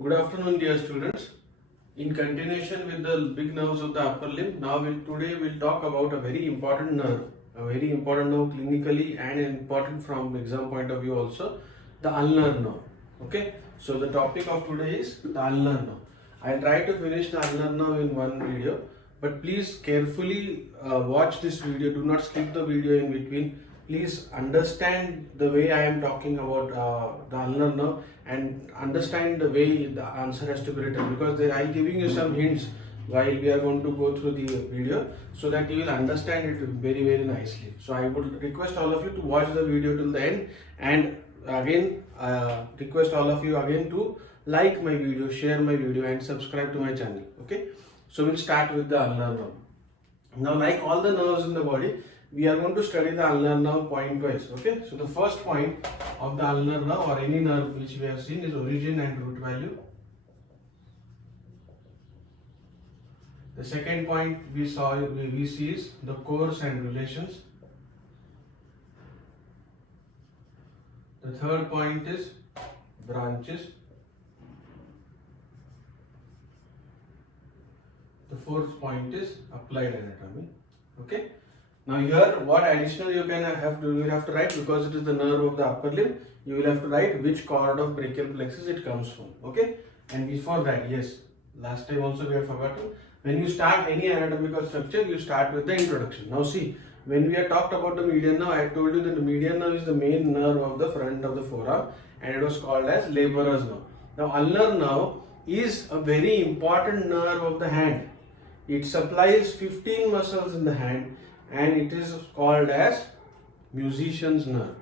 Good afternoon, dear students. In continuation with the big nerves of the upper limb, today we'll talk about a very important nerve, clinically and important from exam point of view also, the ulnar nerve. Okay, so the topic of today is the ulnar nerve. I'll try to finish the ulnar nerve in one video, but please carefully watch this video. Do not skip the video in between. Please understand the way I am talking about the ulnar nerve and understand the way the answer has to be written, because I am giving you some hints while we are going to go through the video so that you will understand it very nicely. So I would request all of you to watch the video till the end, and again request all of you again to like my video, share my video and subscribe to my channel. Okay, so we'll start with the ulnar nerve. Now, like all the nerves in the body, we are going to study the ulnar nerve point wise. Okay, so the first point of the ulnar nerve or any nerve which we have seen is origin and root value. The second point we see is the course and relations. The third point is branches. The fourth point is applied anatomy. Okay. Now here, what additional you have to write, because it is the nerve of the upper limb, you will have to write which chord of brachial plexus it comes from. Okay. And before that, yes, last time also we have forgotten. When you start any anatomical structure, you start with the introduction. Now see, when we have talked about the median nerve, I told you that the median nerve is the main nerve of the front of the forearm, and it was called as laborer's nerve. Now ulnar nerve is a very important nerve of the hand. It supplies 15 muscles in the hand, and it is called as musician's nerve.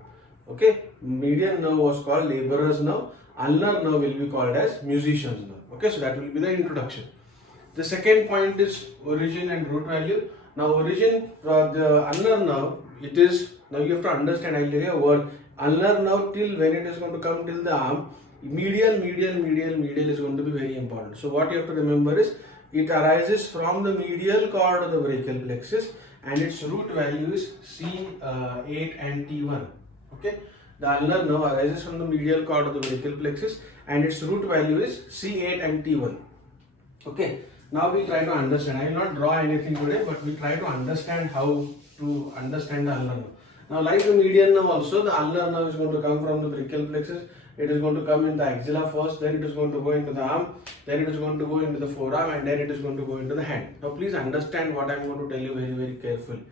Okay, median nerve was called laborer's nerve. Ulnar nerve will be called as musician's nerve. Okay, so that will be the introduction. The second point is origin and root value. Now origin for the ulnar nerve, it is, now you have to understand, I will tell you a word. Ulnar nerve, till when it is going to come till the arm, medial is going to be very important. So what you have to remember is, it arises from the medial cord of the brachial plexus, and its root value is C8 and T1. Okay, the ulnar nerve arises from the medial cord of the brachial plexus, and its root value is C8 and T1. Okay, now we try to understand. I will not draw anything today, but we try to understand how to understand the ulnar nerve. Now, like the median nerve also, the ulnar nerve is going to come from the brachial plexus. It is going to come in the axilla first, then it is going to go into the arm, then it is going to go into the forearm, and then it is going to go into the hand. Now please understand what I am going to tell you very carefully.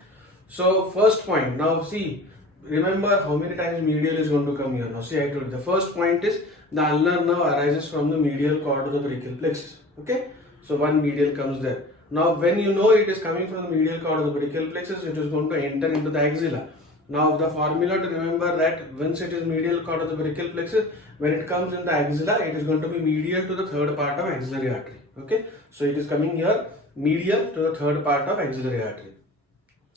So first point, now see, remember how many times medial is going to come here. Now see, I told you, the first point is the ulnar nerve arises from the medial cord of the brachial plexus. Okay, so one medial comes there. Now when you know it is coming from the medial cord of the brachial plexus, it is going to enter into the axilla. Now the formula to remember that once it is medial cord of the brachial plexus, when it comes in the axilla, it is going to be medial to the third part of axillary artery. Okay, so it is coming here medial to the third part of axillary artery.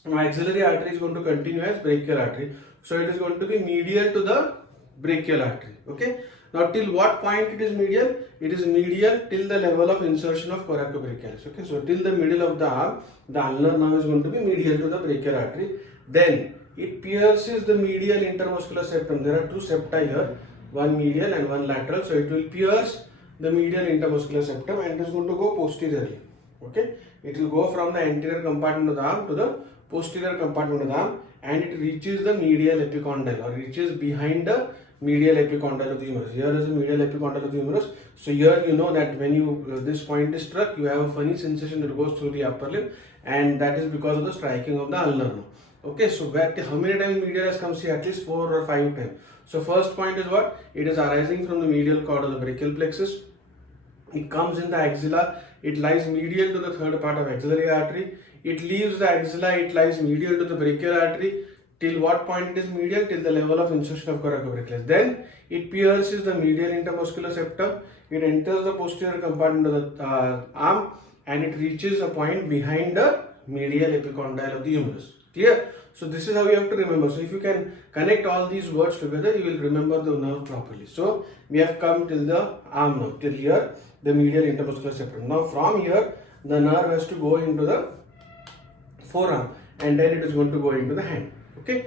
Now axillary artery is going to continue as brachial artery, so it is going to be medial to the brachial artery. Okay, now till what point it is medial? It is medial till the level of insertion of coracobrachialis. Okay, so till the middle of the arm, the ulnar nerve is going to be medial to the brachial artery. Then it pierces the medial intermuscular septum. There are two septa here, one medial and one lateral. So it will pierce the medial intermuscular septum, and it is going to go posteriorly. Okay, it will go from the anterior compartment of the arm to the posterior compartment of the arm, and it reaches the medial epicondyle, or reaches behind the medial epicondyle of the humerus. Here is the medial epicondyle of the humerus. So here you know that when you this point is struck, you have a funny sensation that goes through the upper limb, and that is because of the striking of the ulnar nerve. Okay, so how many times medial has come? See, at least 4 or 5 times. So first point is what? It is arising from the medial cord of the brachial plexus. It comes in the axilla. It lies medial to the third part of axillary artery. It leaves the axilla. It lies medial to the brachial artery. Till what point it is medial? Till the level of insertion of coracobrachialis. Then it pierces the medial intermuscular septum. It enters the posterior compartment of the arm, and it reaches a point behind the medial epicondyle of the humerus. Clear? So this is how you have to remember. So if you can connect all these words together, you will remember the nerve properly. So we have come till the arm nerve, till here the medial intermuscular septum. Now from here the nerve has to go into the forearm, and then it is going to go into the hand. Okay.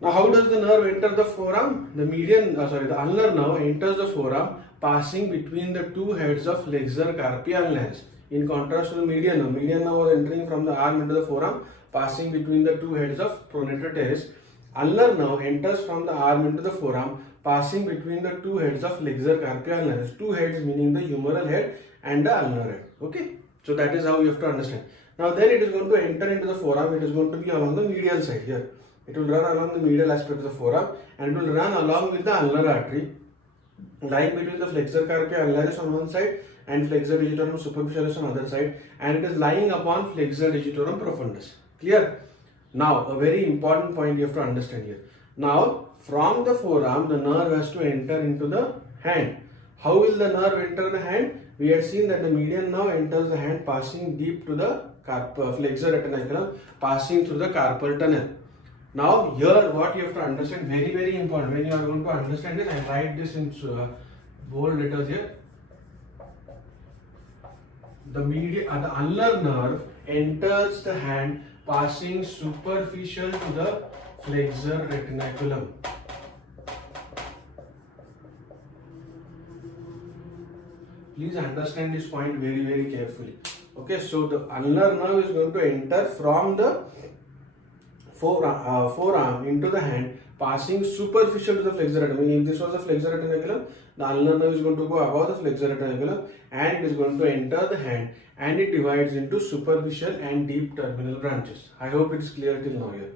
Now how does the nerve enter the forearm? The ulnar nerve enters the forearm passing between the two heads of flexor carpi ulnaris. In contrast to the median nerve was entering from the arm into the forearm, passing between the two heads of pronator teres. Ulnar nerve enters from the arm into the forearm, passing between the two heads of flexor carpi ulnaris. Two heads meaning the humeral head and the ulnar head. Okay, so that is how you have to understand. Now then it is going to enter into the forearm. It is going to be along the medial side here. It will run along the medial aspect of the forearm and it will run along with the ulnar artery lying between the flexor carpi ulnaris on one side and flexor digitorum superficialis on other side, and it is lying upon flexor digitorum profundus. Clear? Now a very important point you have to understand here. Now from the forearm the nerve has to enter into the hand. How will the nerve enter the hand? We had seen that the median nerve enters the hand passing deep to the flexor retinaculum, passing through the carpal tunnel. Now here what you have to understand, very important, when you are going to understand this, I write this in bold letters here. The ulnar nerve enters the hand passing superficial to the flexor retinaculum. Please understand this point very carefully. Okay, so the ulnar nerve is going to enter from the forearm into the hand, passing superficial to the flexor retinaculum. If this was the flexor retinaculum, the ulnar nerve is going to go above the flexor retinaculum and it is going to enter the hand, and it divides into superficial and deep terminal branches. I hope it is clear till now here.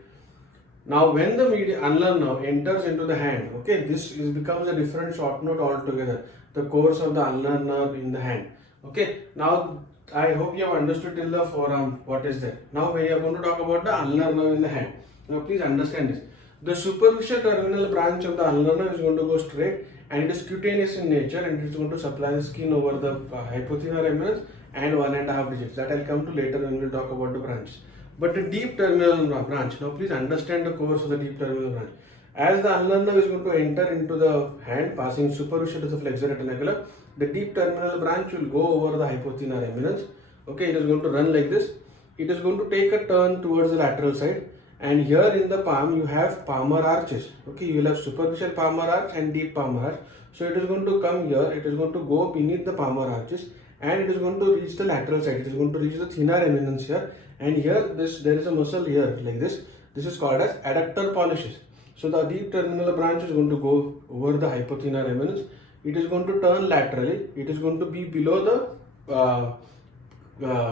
Now when the ulnar nerve enters into the hand, okay, this becomes a different short note altogether. The course of the ulnar nerve in the hand. Okay, now I hope you have understood till the forearm what is there. Now we are going to talk about the ulnar nerve in the hand. Now please understand this. The superficial terminal branch of the ulnar nerve is going to go straight, and it is cutaneous in nature, and it is going to supply the skin over the hypothenar eminence and 1.5 digits. That I will come to later when we will talk about the branches. But the deep terminal branch, now please understand the course of the deep terminal branch. As the ulnar nerve is going to enter into the hand, passing superficial to the flexor retinaculum, the deep terminal branch will go over the hypothenar eminence. Okay, it is going to run like this. It is going to take a turn towards the lateral side, and here in the palm you have palmar arches. Okay, you will have superficial palmar arch and deep palmar arch. So it is going to come here, it is going to go beneath the palmar arches, and it is going to reach the lateral side. It is going to reach the thenar eminence here, and here there is a muscle here like this. This is called as adductor pollicis. So the deep terminal branch is going to go over the hypothenar eminence. It is going to turn laterally. It is going to be below the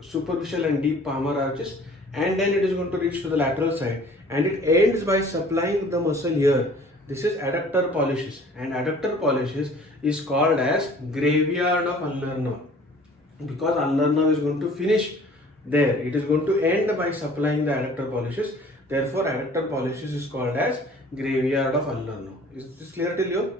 superficial and deep palmar arches, and then it is going to reach to the lateral side, and it ends by supplying the muscle here. This is adductor pollicis, and adductor pollicis is called as graveyard of ulnar nerve, because ulnar nerve is going to finish there. It is going to end by supplying the adductor pollicis. Therefore, adductor pollicis is called as graveyard of ulnar nerve. Is this clear till you?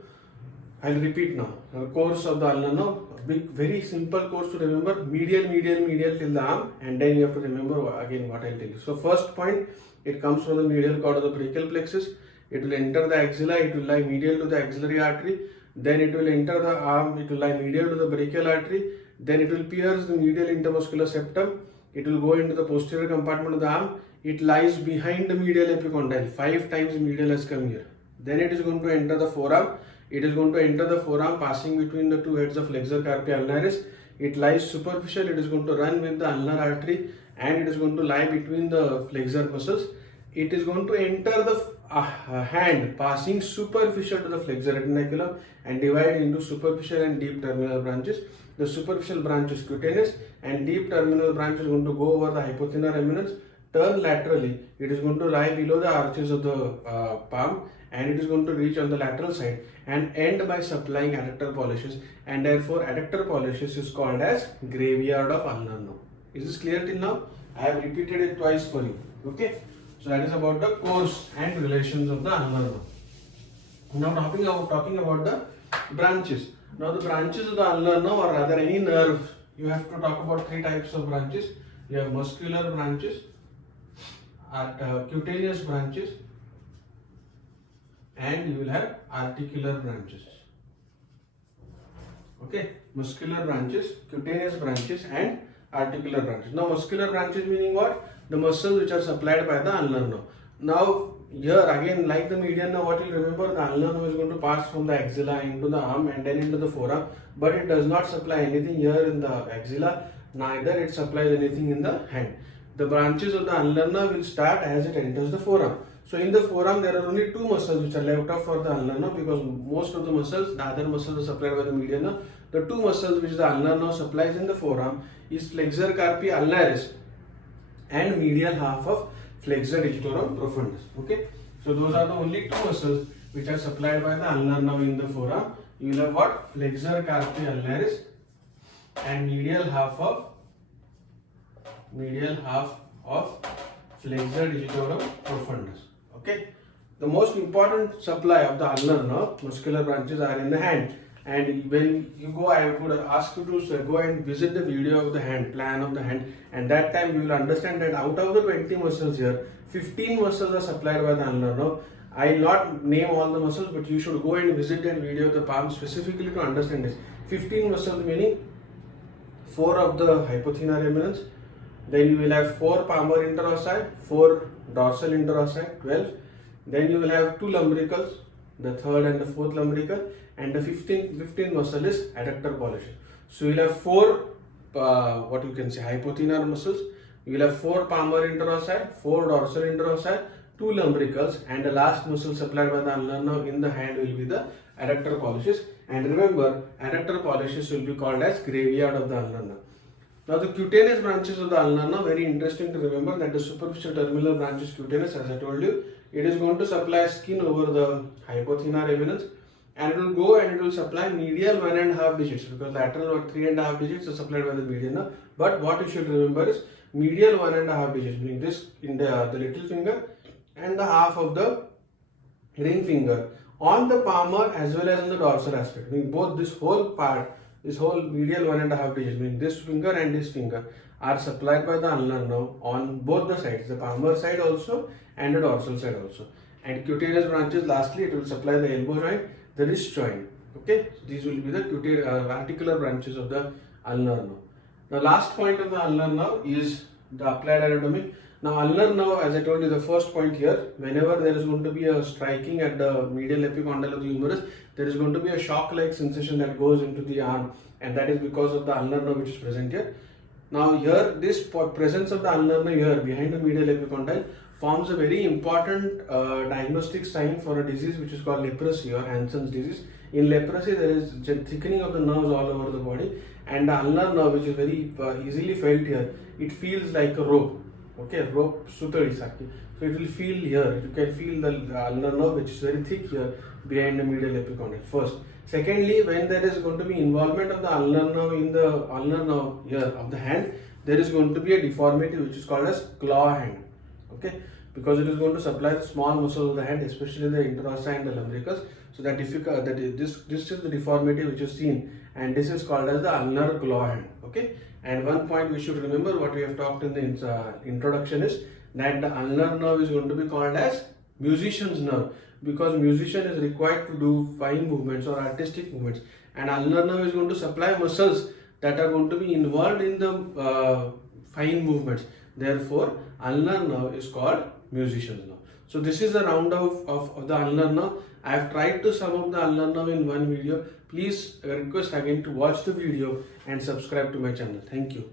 I will repeat now. Course of the ulnar nerve, very simple course to remember. Medial till the arm, and then you have to remember again what I will tell you. So first point, it comes from the medial cord of the brachial plexus. It will enter the axilla. It will lie medial to the axillary artery. Then it will enter the arm. It will lie medial to the brachial artery. Then it will pierce the medial intermuscular septum. It will go into the posterior compartment of the arm. It lies behind the medial epicondyle. 5 times medial has come here. Then it is going to enter the forearm. It is going to enter the forearm passing between the two heads of flexor carpi ulnaris. It lies superficial. It is going to run with the ulnar artery, and it is going to lie between the flexor muscles. It is going to enter the hand passing superficial to the flexor retinaculum and divide into superficial and deep terminal branches. The superficial branch is cutaneous, and deep terminal branch is going to go over the hypothenar eminence, turn laterally. It is going to lie below the arches of the palm, and it is going to reach on the lateral side and end by supplying adductor pollicis, and therefore adductor pollicis is called as graveyard of ulnar nerve. Is this clear till now? I have repeated it twice for you. Okay, so that is about the course and relations of the ulnar nerve. Now talking about the branches. Now the branches of the ulnar nerve, or rather any nerve, you have to talk about 3 types of branches. You have muscular branches, cutaneous branches, and you will have articular branches. Okay, muscular branches, cutaneous branches, and articular branches. Now muscular branches meaning what? The muscles which are supplied by the ulnar nerve. Now here again, like the median nerve, what you remember, the ulnar nerve is going to pass from the axilla into the arm and then into the forearm, but it does not supply anything here in the axilla, neither it supplies anything in the hand. The branches of the ulnar nerve will start as it enters the forearm. So in the forearm there are only two muscles which are left out for the ulnar nerve, because most of the muscles, the other muscles are supplied by the median nerve. The two muscles which the ulnar nerve supplies in the forearm is flexor carpi ulnaris and medial half of flexor digitorum profundus. Okay, so those are the only two muscles which are supplied by the ulnar nerve in the forearm. You will have what? Flexor carpi ulnaris and medial half of flexor digitorum profundus. Okay, the most important supply of the ulnar nerve muscular branches are in the hand. And when you go, I would ask you to go and visit the video of the hand, plan of the hand, and that time you will understand that out of the 20 muscles here, 15 muscles are supplied by the ulnar nerve. I will not name all the muscles, but you should go and visit that video of the palm specifically to understand this. 15 muscles meaning 4 of the hypothenar eminence, then you will have 4 palmar interossi, 4 dorsal interossi, 12. Then you will have 2 lumbricals, the third and the fourth lumbrical, and the 15th muscle is adductor pollicis. So you will have 4 what you can say hypothenar muscles, you will have 4 palmar interossi, 4 dorsal interossi, 2 lumbricals, and the last muscle supplied by the ulnar nerve in the hand will be the adductor pollicis. And remember, adductor pollicis will be called as graveyard of the ulnar nerve. Now the cutaneous branches of the ulnar nerve, very interesting to remember that the superficial terminal branch is cutaneous. As I told you, it is going to supply skin over the hypothenar eminence, and it will go and it will supply medial 1.5 digits, because lateral or 3.5 digits are supplied by the median nerve. But what you should remember is medial 1.5 digits, meaning this in the little finger and the half of the ring finger on the palmar as well as on the dorsal aspect, meaning both this whole part, this whole medial 1.5 digits, meaning this finger and this finger, are supplied by the ulnar nerve on both the sides, the palmar side also and the dorsal side also. And cutaneous branches, lastly, it will supply the elbow joint, the wrist joint. Okay, so these will be the articular branches of the ulnar nerve. The last point of the ulnar nerve is the applied anatomy. Now ulnar nerve, as I told you, the first point here, whenever there is going to be a striking at the medial epicondyle of the humerus, there is going to be a shock-like sensation that goes into the arm, and that is because of the ulnar nerve which is present here. Now here, this presence of the ulnar nerve here behind the medial epicondyle forms a very important diagnostic sign for a disease which is called leprosy or Hansen's disease. In leprosy, there is thickening of the nerves all over the body, and the ulnar nerve, which is very easily felt here, it feels like a rope. Okay, rope sutari saki. So it will feel here. You can feel the ulnar nerve, which is very thick here behind the medial epicondyle. First. Secondly, when there is going to be involvement of the ulnar nerve in the ulnar nerve here of the hand, there is going to be a deformity which is called as claw hand. Okay, because it is going to supply the small muscles of the hand, especially the interossi and the lumbricals. So that this is the deformity which is seen, and this is called as the ulnar claw hand. Okay, and one point we should remember, what we have talked in the introduction, is that the ulnar nerve is going to be called as musician's nerve, because musician is required to do fine movements or artistic movements, and ulnar nerve is going to supply muscles that are going to be involved in the fine movements. Therefore, ulnar nerve is called musician's nerve. So this is the roundout of the ulnar nerve. I have tried to sum up the ulnar nerve in one video. Please request again to watch the video and subscribe to my channel. Thank you.